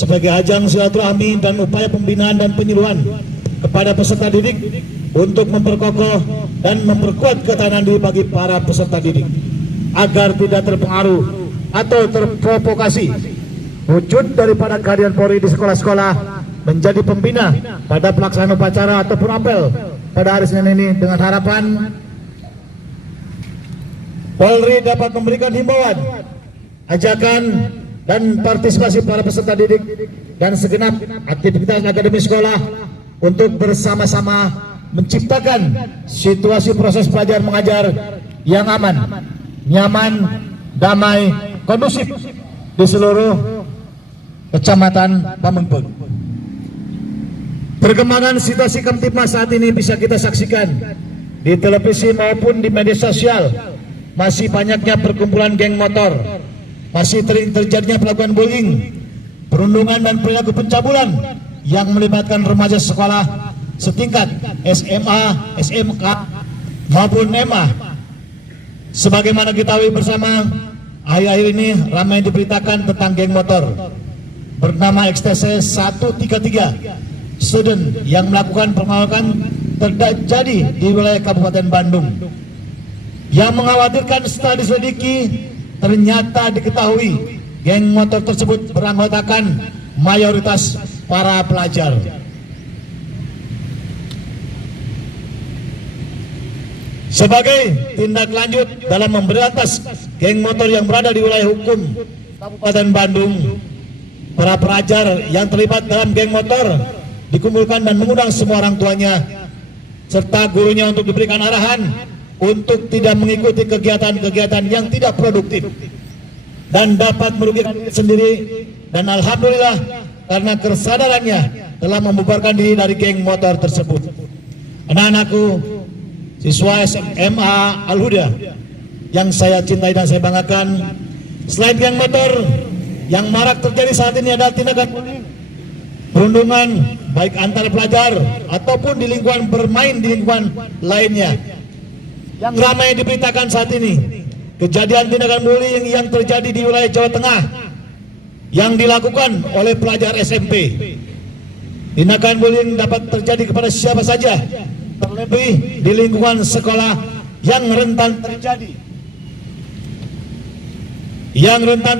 sebagai ajang silaturahmi dan upaya pembinaan dan penyuluhan kepada peserta didik untuk memperkokoh dan memperkuat ketahanan diri bagi para peserta didik agar tidak terpengaruh atau terprovokasi wujud daripada kehadiran Polri di sekolah-sekolah menjadi pembina pada pelaksanaan upacara ataupun apel pada hari Senin ini, dengan harapan Polri dapat memberikan himbauan, ajakan dan partisipasi para peserta didik dan segenap aktivitas akademis sekolah untuk bersama-sama menciptakan situasi proses belajar mengajar yang aman, nyaman, damai, kondusif di seluruh Kecamatan Pamengpeuk. Perkembangan situasi Kamtipmas saat ini bisa kita saksikan di televisi maupun di media sosial. Masih banyaknya perkumpulan geng motor, masih terjadinya pelakuan bullying, perundungan dan perilaku pencabulan yang melibatkan remaja sekolah setingkat SMA, SMK maupun SMA. Sebagaimana kita ketahui bersama, akhir-akhir ini ramai diberitakan tentang geng motor bernama XTC 133 student yang melakukan penolakan terjadi di wilayah Kabupaten Bandung. Yang mengkhawatirkan setelah diselidiki, ternyata diketahui geng motor tersebut beranggotakan mayoritas para pelajar. Sebagai tindak lanjut dalam memberantas geng motor yang berada di wilayah hukum Kabupaten Bandung, para pelajar yang terlibat dalam geng motor dikumpulkan dan mengundang semua orang tuanya serta gurunya untuk diberikan arahan untuk tidak mengikuti kegiatan-kegiatan yang tidak produktif dan dapat merugikan diri sendiri. Dan alhamdulillah karena kesadarannya telah membubarkan diri dari geng motor tersebut. Anak-anakku, siswa SMA Al-Huda yang saya cintai dan saya banggakan, selain geng motor yang marak terjadi saat ini adalah tindakan perundungan baik antar pelajar ataupun di lingkungan bermain di lingkungan lainnya. Yang ramai diberitakan saat ini, kejadian tindakan bullying yang terjadi di wilayah Jawa Tengah yang dilakukan oleh pelajar SMP. Tindakan bullying dapat terjadi kepada siapa saja, terlebih di lingkungan sekolah yang rentan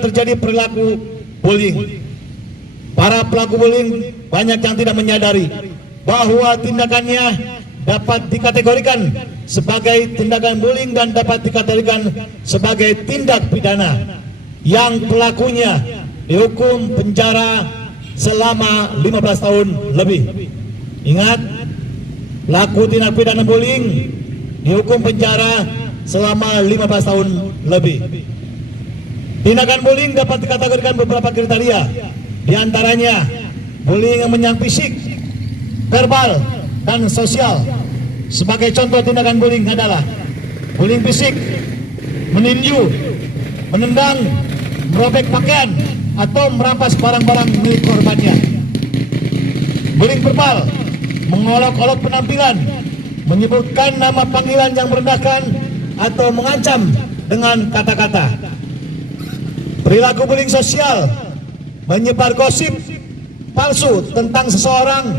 terjadi perilaku bullying. Para pelaku bullying banyak yang tidak menyadari bahwa tindakannya dapat dikategorikan sebagai tindakan bullying dan dapat dikategorikan sebagai tindak pidana yang pelakunya dihukum penjara selama 15 tahun lebih. Ingat, pelaku tindak pidana bullying dihukum penjara selama 15 tahun lebih. Tindakan bullying dapat dikategorikan beberapa kriteria, di antaranya bullying yang menyerang fisik, verbal, dan sosial. Sebagai contoh tindakan bullying adalah bullying fisik, meninju, menendang, merobek pakaian, atau merampas barang-barang milik korbannya. Bullying verbal, mengolok-olok penampilan, menyebutkan nama panggilan yang merendahkan atau mengancam dengan kata-kata. Perilaku bullying sosial, menyebar gosip palsu tentang seseorang,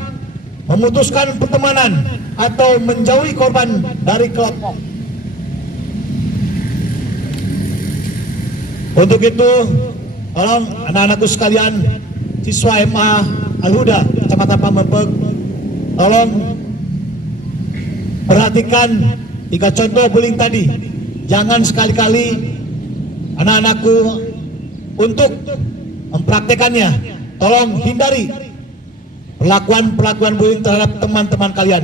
memutuskan pertemanan atau menjauhi korban dari kelompok. Untuk itu, tolong anak-anakku sekalian, siswa SMA Al-Huda Kecamatan Pamengpeuk, tolong perhatikan 3 contoh bullying tadi. Jangan sekali-kali anak-anakku untuk mempraktekannya. Tolong hindari perlakuan bullying terhadap teman-teman kalian,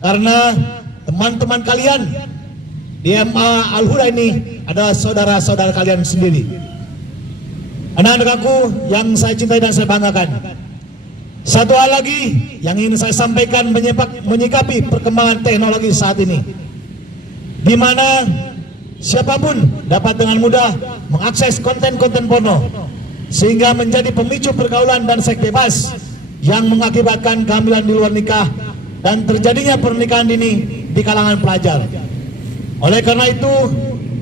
karena teman-teman kalian di SMA Al-Huda ini adalah saudara-saudara kalian sendiri. Anak-anakku yang saya cintai dan saya banggakan, satu hal lagi yang ingin saya sampaikan menyikapi perkembangan teknologi saat ini, di mana siapapun dapat dengan mudah mengakses konten-konten porno sehingga menjadi pemicu pergaulan dan seks bebas yang mengakibatkan kehamilan di luar nikah dan terjadinya pernikahan dini di kalangan pelajar. Oleh karena itu,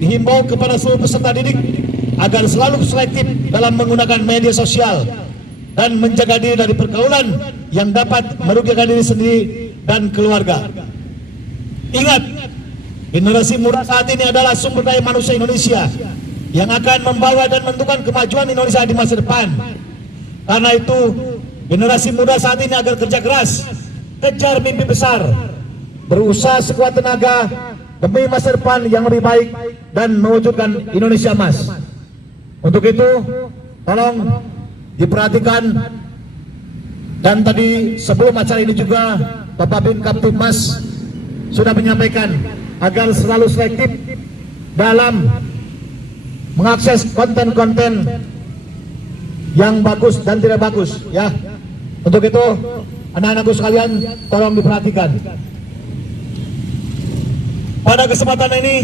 dihimbau kepada seluruh peserta didik agar selalu selektif dalam menggunakan media sosial dan menjaga diri dari pergaulan yang dapat merugikan diri sendiri dan keluarga. Ingat, generasi muda saat ini adalah sumber daya manusia Indonesia yang akan membawa dan menentukan kemajuan Indonesia di masa depan. Karena itu, generasi muda saat ini agar kerja keras, kejar mimpi besar, berusaha sekuat tenaga demi masa depan yang lebih baik dan mewujudkan Indonesia emas. Untuk itu, tolong diperhatikan, dan tadi sebelum acara ini juga Bapak Bim Kaptipmas sudah menyampaikan agar selalu selektif dalam mengakses konten-konten yang bagus dan tidak bagus, ya. Untuk itu, anak-anakku sekalian, tolong diperhatikan. Pada kesempatan ini,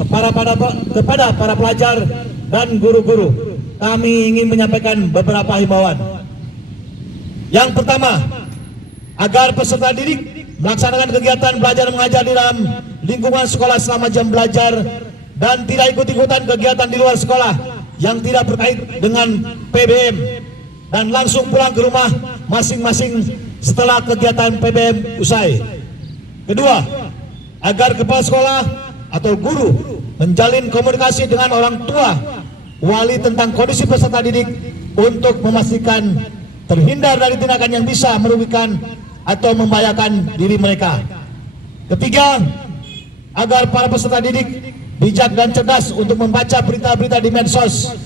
kepada para pelajar dan guru-guru, kami ingin menyampaikan beberapa himbauan. Yang pertama, agar peserta didik melaksanakan kegiatan belajar mengajar di dalam lingkungan sekolah selama jam belajar dan tidak ikut-ikutan kegiatan di luar sekolah yang tidak berkait dengan PBM, dan langsung pulang ke rumah masing-masing setelah kegiatan PBM usai. Kedua, agar kepala sekolah atau guru menjalin komunikasi dengan orang tua wali tentang kondisi peserta didik untuk memastikan terhindar dari tindakan yang bisa merugikan atau membahayakan diri mereka. Ketiga, agar para peserta didik bijak dan cerdas untuk membaca berita-berita di medsos,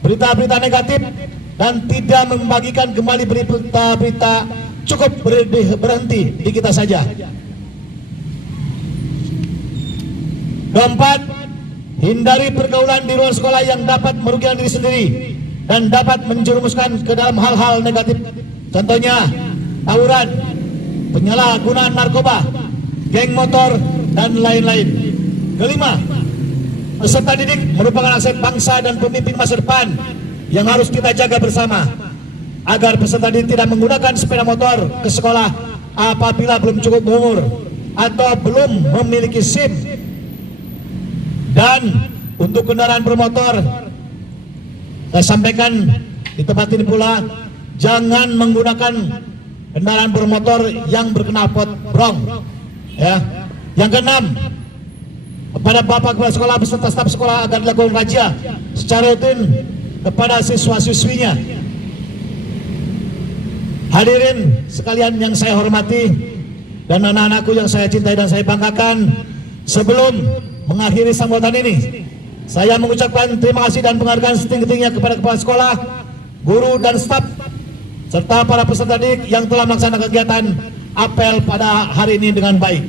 berita-berita negatif, dan tidak membagikan kembali berita-berita, cukup berhenti di kita saja. Keempat, hindari pergaulan di luar sekolah yang dapat merugikan diri sendiri dan dapat menjerumuskan ke dalam hal-hal negatif. Contohnya, tawuran, penyalahgunaan narkoba, geng motor, dan lain-lain. Kelima, peserta didik merupakan aset bangsa dan pemimpin masa depan yang harus kita jaga bersama, agar peserta didik tidak menggunakan sepeda motor ke sekolah apabila belum cukup umur atau belum memiliki SIM. Dan untuk kendaraan bermotor, saya sampaikan di tempat ini pula, jangan menggunakan kendaraan bermotor yang berknalpot brong, ya. Yang keenam, kepada bapak kepala sekolah beserta staf sekolah agar dilakukan razia secara rutin kepada siswa-siswinya. Hadirin sekalian yang saya hormati dan anak-anakku yang saya cintai dan saya banggakan, sebelum mengakhiri sambutan ini, saya mengucapkan terima kasih dan penghargaan setinggi-tingginya kepada kepala sekolah, guru dan staf, serta para peserta didik yang telah melaksanakan kegiatan apel pada hari ini dengan baik.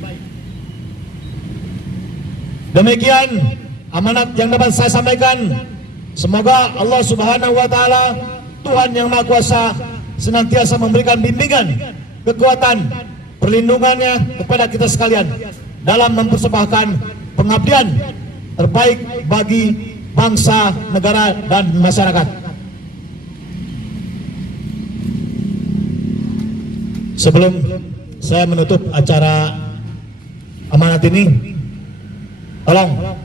Demikian amanat yang dapat saya sampaikan. Semoga Allah Subhanahu wa Ta'ala, Tuhan yang Maha Kuasa, senantiasa memberikan bimbingan, kekuatan, perlindungannya kepada kita sekalian dalam mempersembahkan pengabdian terbaik bagi bangsa, negara, dan masyarakat. Sebelum saya menutup acara amanat ini, tolong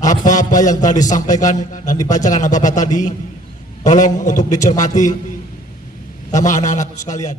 apa-apa yang telah disampaikan dan dibacakan Bapak tadi, tolong untuk dicermati sama anak-anak sekalian.